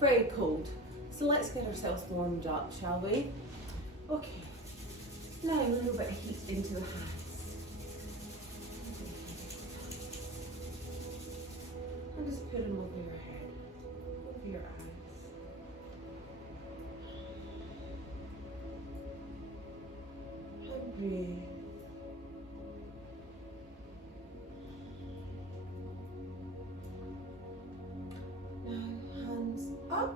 very cold. So let's get ourselves warmed up, shall we? Okay, now a little bit of heat into the hands. And just put them over your head, over your eyes. And breathe. Now hands up.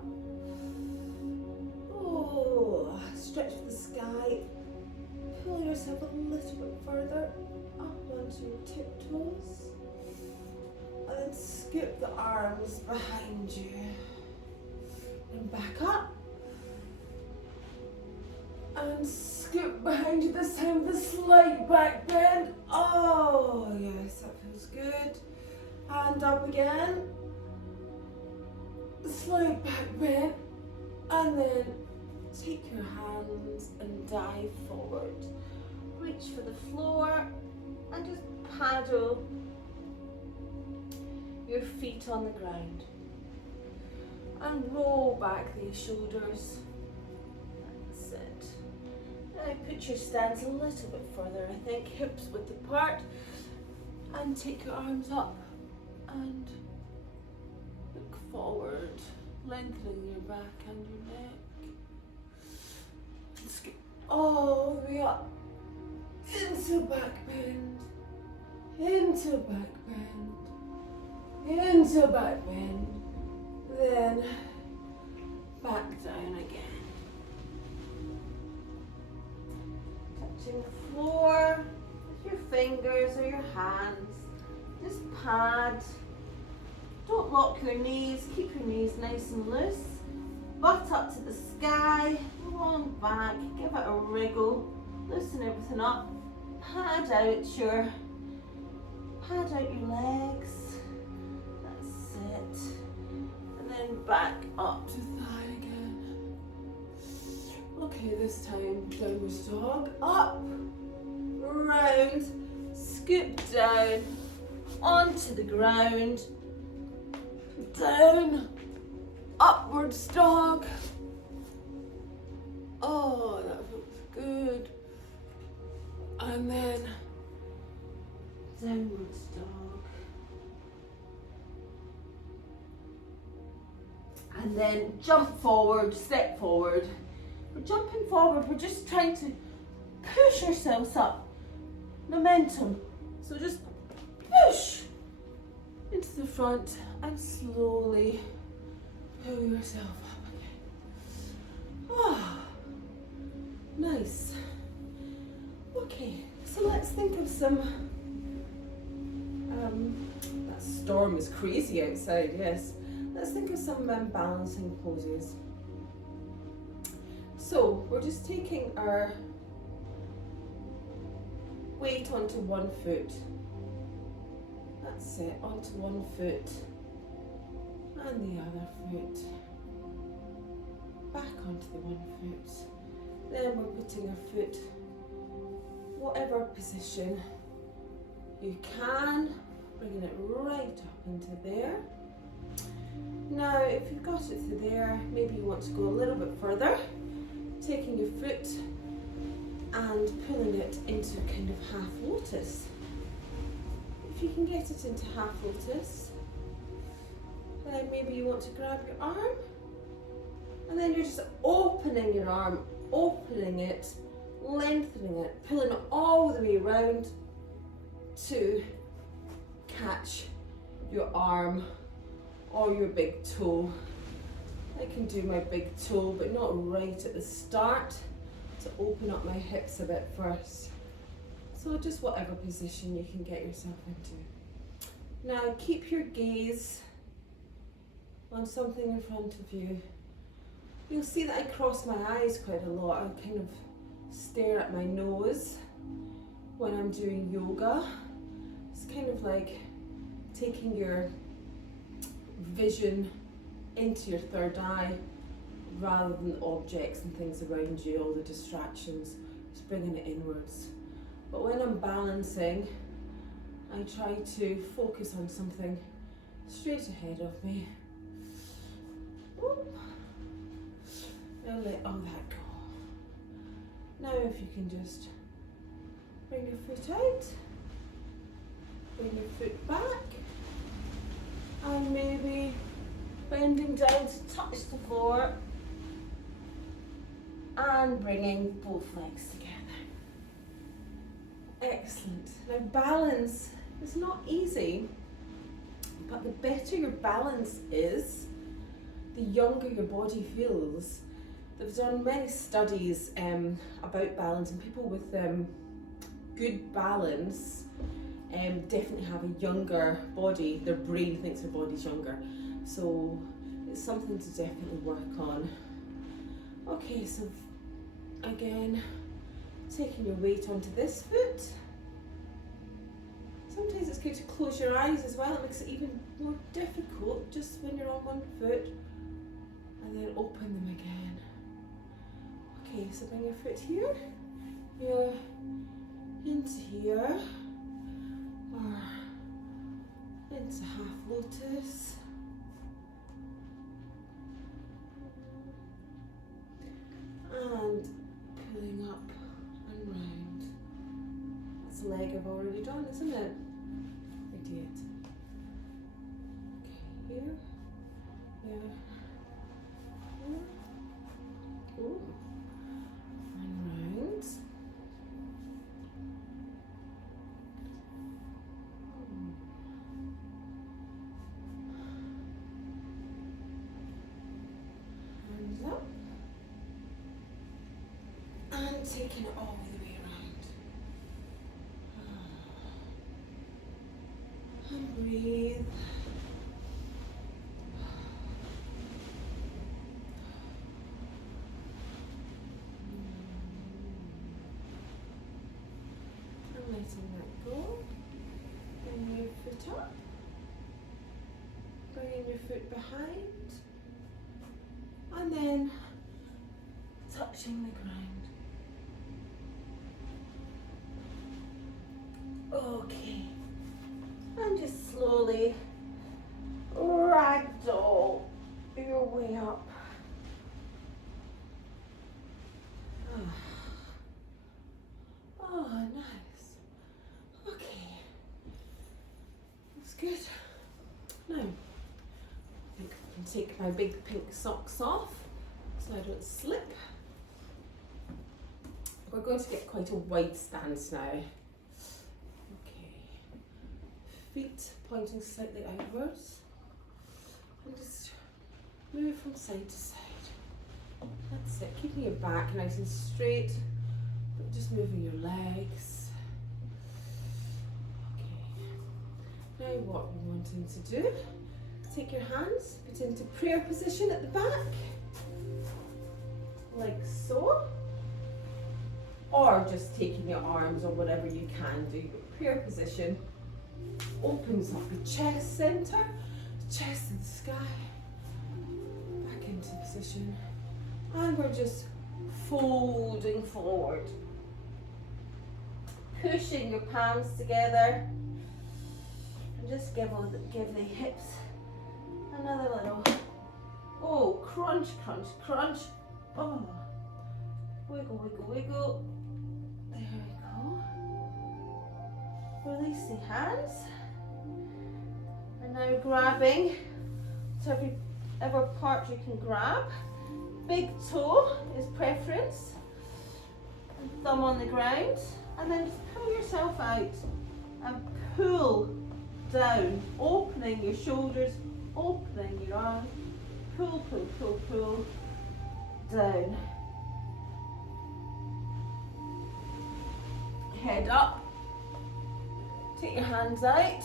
Oh, stretch for the sky. Pull yourself a little bit further up onto your tiptoes. And then scoop the arms behind you. And back up. And scoop behind you, this time with a slight back bend. Oh, yes, that feels good. And up again. Slight back bend. And then take your hands and dive forward. Reach for the floor and just paddle your feet on the ground. And roll back the shoulders. That's it. Now put your stance a little bit further, I think, hips width apart. And take your arms up and look forward, lengthening your back and your neck. Scoop all the way up into back bend, into back bend, into back bend, then back down again. Touching the floor with your fingers or your hands, just pad. Don't lock your knees, keep your knees nice and loose. Butt up to the sky, long back, give it a wriggle, loosen everything up, pad out your legs, that's it, and then back up to thigh again. Okay, this time downward dog, up, round, scoop down, onto the ground, down, upwards dog. Oh, that feels good. And then downwards dog. And then jump forward, step forward. We're jumping forward, we're just trying to push ourselves up. Momentum. So just push into the front and slowly pull yourself up again. Ah, nice. Okay, so let's think of some, that storm is crazy outside, yes. Let's think of some balancing poses. So we're just taking our weight onto one foot. That's it, onto one foot. And the other foot, back onto the one foot. Then we're putting our foot, whatever position you can, bringing it right up into there. Now, if you've got it to there, maybe you want to go a little bit further, taking your foot and pulling it into kind of half lotus. If you can get it into half lotus, then maybe you want to grab your arm, and then you're just opening your arm, opening it, lengthening it, pulling it all the way around to catch your arm or your big toe. I can do my big toe, but not right at the start, to open up my hips a bit first. So just whatever position you can get yourself into. Now keep your gaze on something in front of you. You'll see that I cross my eyes quite a lot. I kind of stare at my nose when I'm doing yoga. It's kind of like taking your vision into your third eye rather than objects and things around you, all the distractions, just bringing it inwards. But when I'm balancing, I try to focus on something straight ahead of me. Whoop. Now let all that go. Now if you can just bring your foot out, bring your foot back, and maybe bending down to touch the floor and bringing both legs together. Excellent. Now balance is not easy, but the better your balance is, the younger your body feels. They've done many studies about balance, and people with good balance definitely have a younger body. Their brain thinks their body's younger. So it's something to definitely work on. Okay, so again, taking your weight onto this foot. Sometimes it's good to close your eyes as well. It makes it even more difficult just when you're on one foot, and then open them again. Okay, so bring your foot here, into here, or into half lotus. And pulling up and round. That's a leg I've already done, isn't it? I did. Okay, here, here, here. Ooh. And round. Hands up. And taking it all the way around. And breathe. And letting that go. Bring your foot up. Bringing your foot behind. And then touching the ground. Okay, and just slowly ragdoll your way up. Oh, nice. Okay, that's good. Now, I think I can take my big pink socks off so I don't slip. We're going to get quite a wide stance now. Feet pointing slightly outwards, and just move from side to side. That's it, keeping your back nice and straight, but just moving your legs. Okay, now what we're wanting to do, take your hands, put into prayer position at the back, like so, or just taking your arms or whatever you can do, but prayer position. Opens up the chest center, chest to the sky, back into position, and we're just folding forward, pushing your palms together, and just give the hips another little, crunch, crunch, crunch, wiggle, wiggle, wiggle, there we go. Release the hands, and now grabbing to every part you can grab. Big toe is preference, and thumb on the ground, and then just pull yourself out and pull down, opening your shoulders, opening your arms, pull, pull, pull, pull, down. Head up. Take your hands out,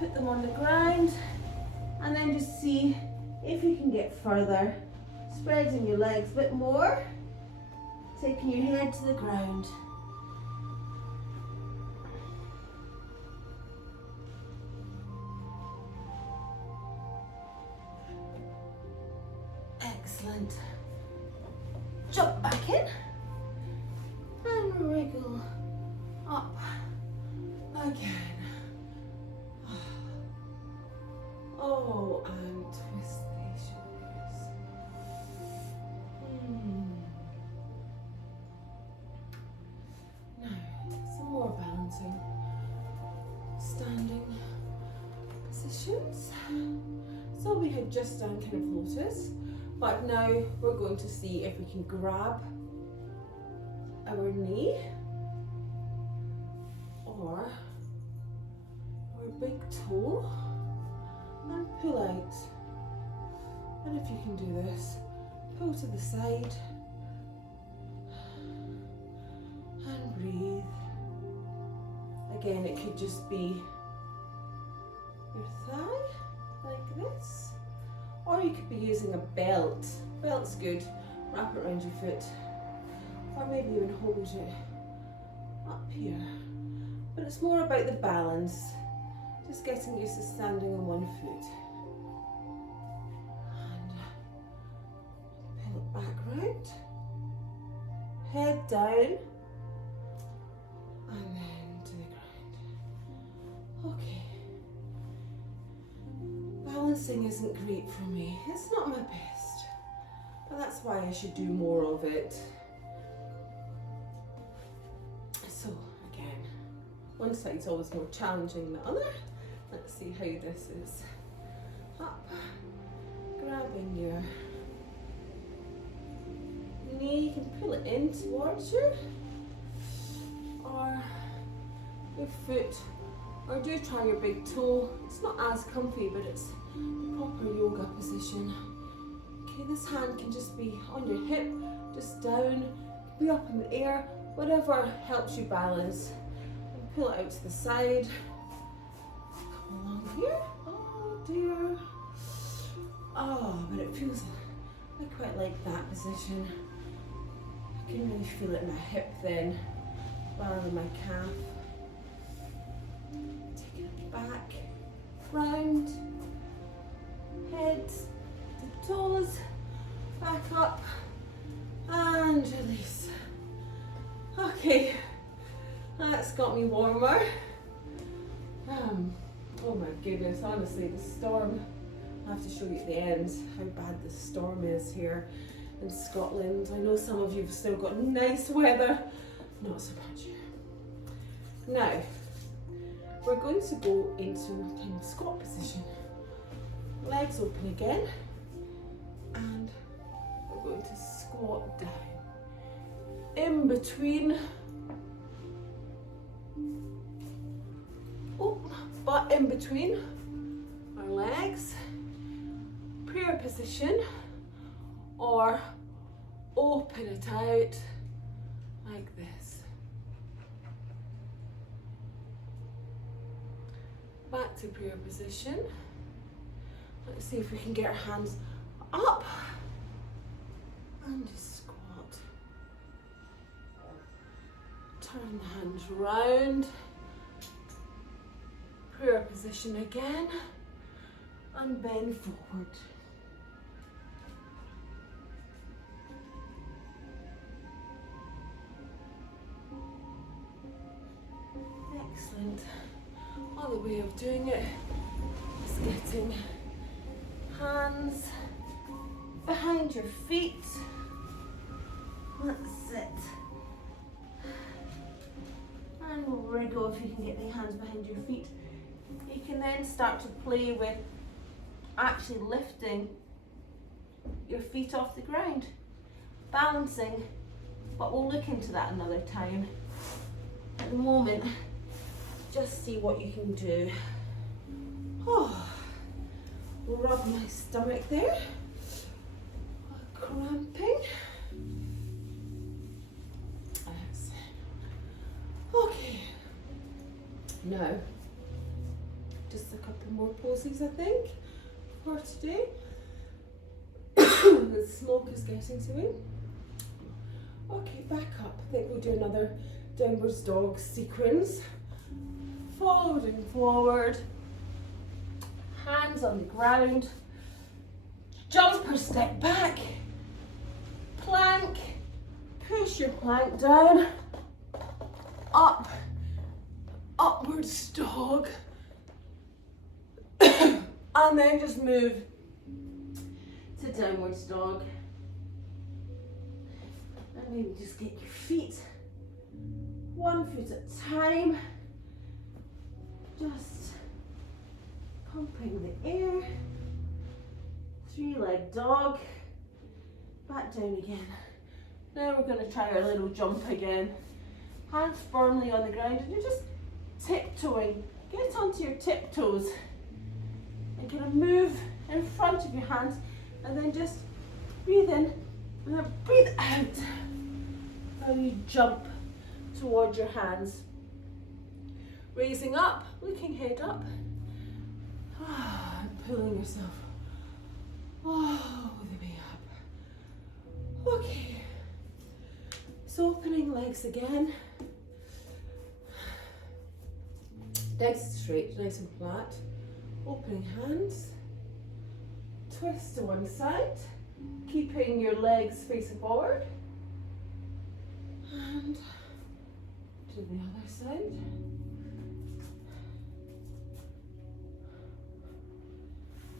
put them on the ground, and then just see if you can get further. Spreading your legs a bit more, taking your head to the ground. Excellent. Jump back in and wriggle up. Again. Oh, and twist the So we had just done kind of lotus, but now we're going to see if we can grab our knee or our big toe and pull out. And if you can do this, pull to the side and breathe. Again, it could just be your thigh, like this. Or you could be using a belt. Belt's good. Wrap it around your foot. Or maybe even hold it up here. But it's more about the balance. Just getting used to standing on one foot. And pull it back round. Head down. And then to the ground. Okay. Balancing isn't great for me. It's not my best. But that's why I should do more of it. So again, one side's always more challenging than the other. Let's see how this is. Up, grabbing your knee, you can pull it in towards you, or your foot, or do try your big toe. It's not as comfy, but it's the proper yoga position. Okay, this hand can just be on your hip, just down, be up in the air, whatever helps you balance. And pull it out to the side. Come along here. Oh dear. Oh, but it feels, I quite like that position. I can really feel it in my hip then, rather than my calf. Take it back, round, head to toes, back up, and release. Okay, that's got me warmer. Oh my goodness, honestly, the storm, I'll have to show you at the end how bad the storm is here in Scotland. I know some of you have still got nice weather, not so much here. Now, we're going to go into kind of squat position. Legs open again, and we're going to squat down. In between, butt in between our legs, prayer position, or open it out like this. Back to prayer position. Let's see if we can get our hands up and just squat. Turn the hands round. Prayer position again. And bend forward. Excellent. Other way of doing it is getting hands behind your feet. That's it. And we'll wriggle if you can get the hands behind your feet. You can then start to play with actually lifting your feet off the ground, balancing, but we'll look into that another time. At the moment, just see what you can do. Oh, rub my stomach there. Cramping. Okay. Now, just a couple more poses, I think, for today. The smoke is getting to me. Okay, back up. I think we'll do another downwards dog sequence. Folding forward, hands on the ground, jump or step back, plank, push your plank down, up, upwards dog, and then just move to downwards dog. And maybe just get your feet one foot at a time, just pumping the air. 3-leg dog. Back down again. Now we're going to try our little jump again. Hands firmly on the ground, and you're just tiptoeing. Get onto your tiptoes and kind of move in front of your hands, and then just breathe in and then breathe out while you jump towards your hands. Raising up, looking head up, and pulling yourself all the way up. Okay, so opening legs again. Nice and straight, nice and flat. Opening hands. Twist to one side, keeping your legs facing forward. And to the other side.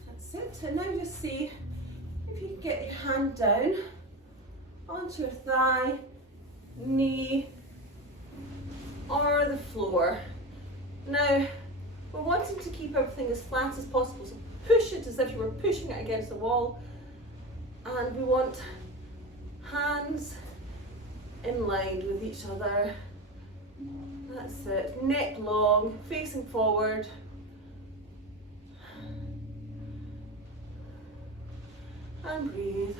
That's it. And now just see if you can get your hand down onto your thigh, knee, or the floor. Now, we're wanting to keep everything as flat as possible, so push it as if you were pushing it against the wall. And we want hands in line with each other. That's it. Neck long, facing forward. And breathe.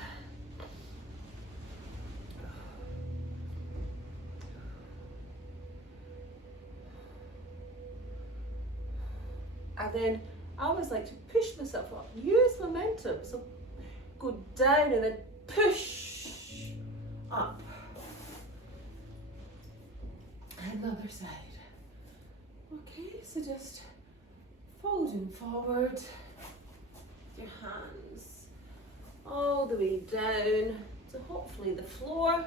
And then I always like to push myself up, use momentum. So go down and then push up. And the other side. Okay, so just folding forward, your hands all the way down to hopefully the floor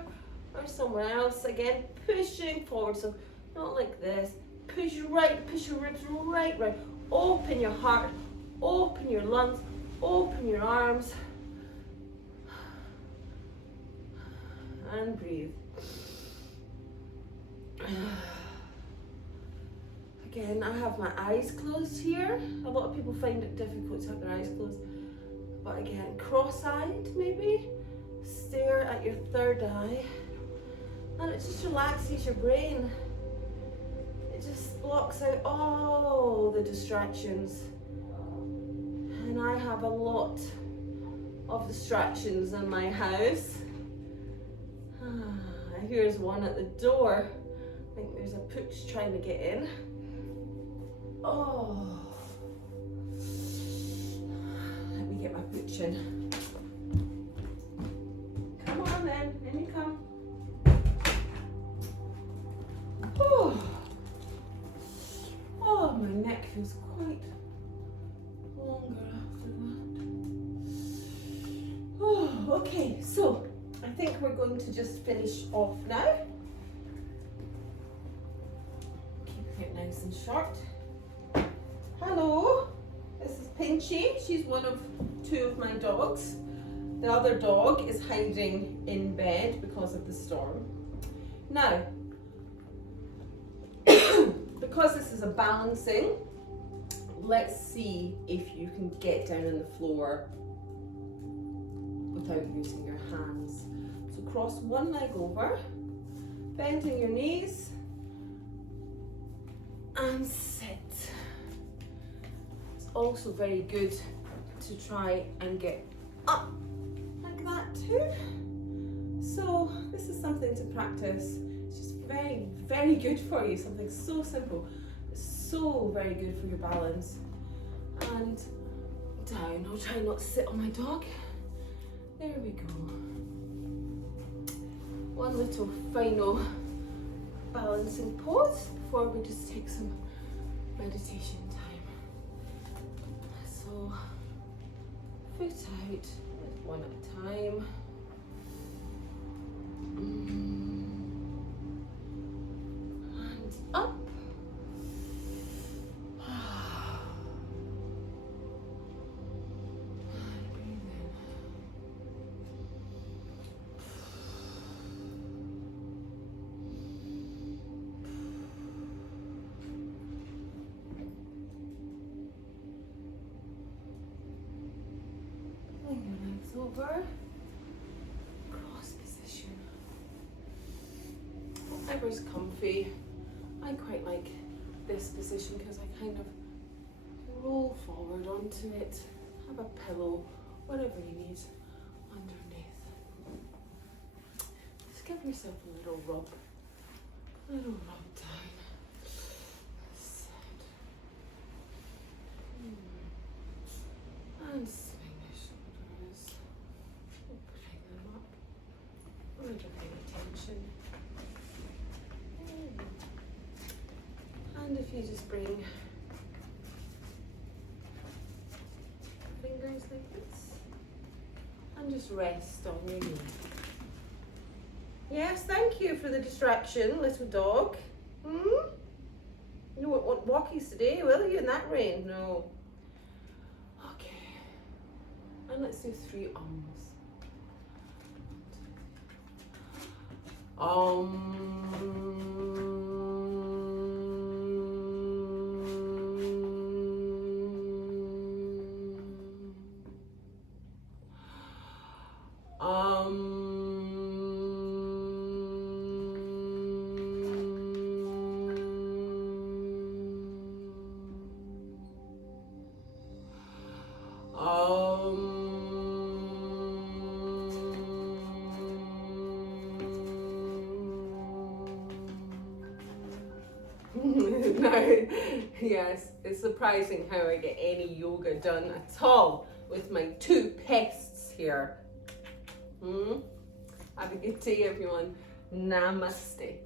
or somewhere else. Again, pushing forward, so not like this. Push right, push your ribs right round. Open your heart, open your lungs, open your arms. And breathe. Again, I have my eyes closed here. A lot of people find it difficult to have their eyes closed. But again, cross-eyed maybe. Stare at your third eye. And it just relaxes your brain. It just blocks out all the distractions. And I have a lot of distractions in my house. Here's one at the door. I think there's a pooch trying to get in. Oh. Let me get my pooch in. Come on then, in you come. Oh. Oh, my neck feels quite longer after that. Oh, okay, so I think we're going to just finish off now. Keep it nice and short. Hello, this is Pinchy. She's one of 2 of my dogs. The other dog is hiding in bed because of the storm. Now, because this is a balancing, let's see if you can get down on the floor without using your hands. So cross one leg over, bending your knees, and sit. It's also very good to try and get up like that too. So this is something to practice. It's just very, very good for you. Something so simple, so very good for your balance. And down. I'll try not to sit on my dog. There we go. One little final balancing pose before we just take some meditation time. So, foot out, one at a time. And up. over, cross position. Whatever's comfy. I quite like this position because I kind of roll forward onto it, have a pillow, whatever you need underneath. Just give yourself a little rub down. And swing the shoulders, bring them up, really pay attention. And if you just bring fingers like this and just rest on your knee. Yes, thank you for the distraction, little dog. You won't want walkies today, will you, in that rain? No. Okay. And let's do 3 ums. No, yes, it's surprising how I get any yoga done at all with my 2 pests here. Have a good day, everyone. Namaste.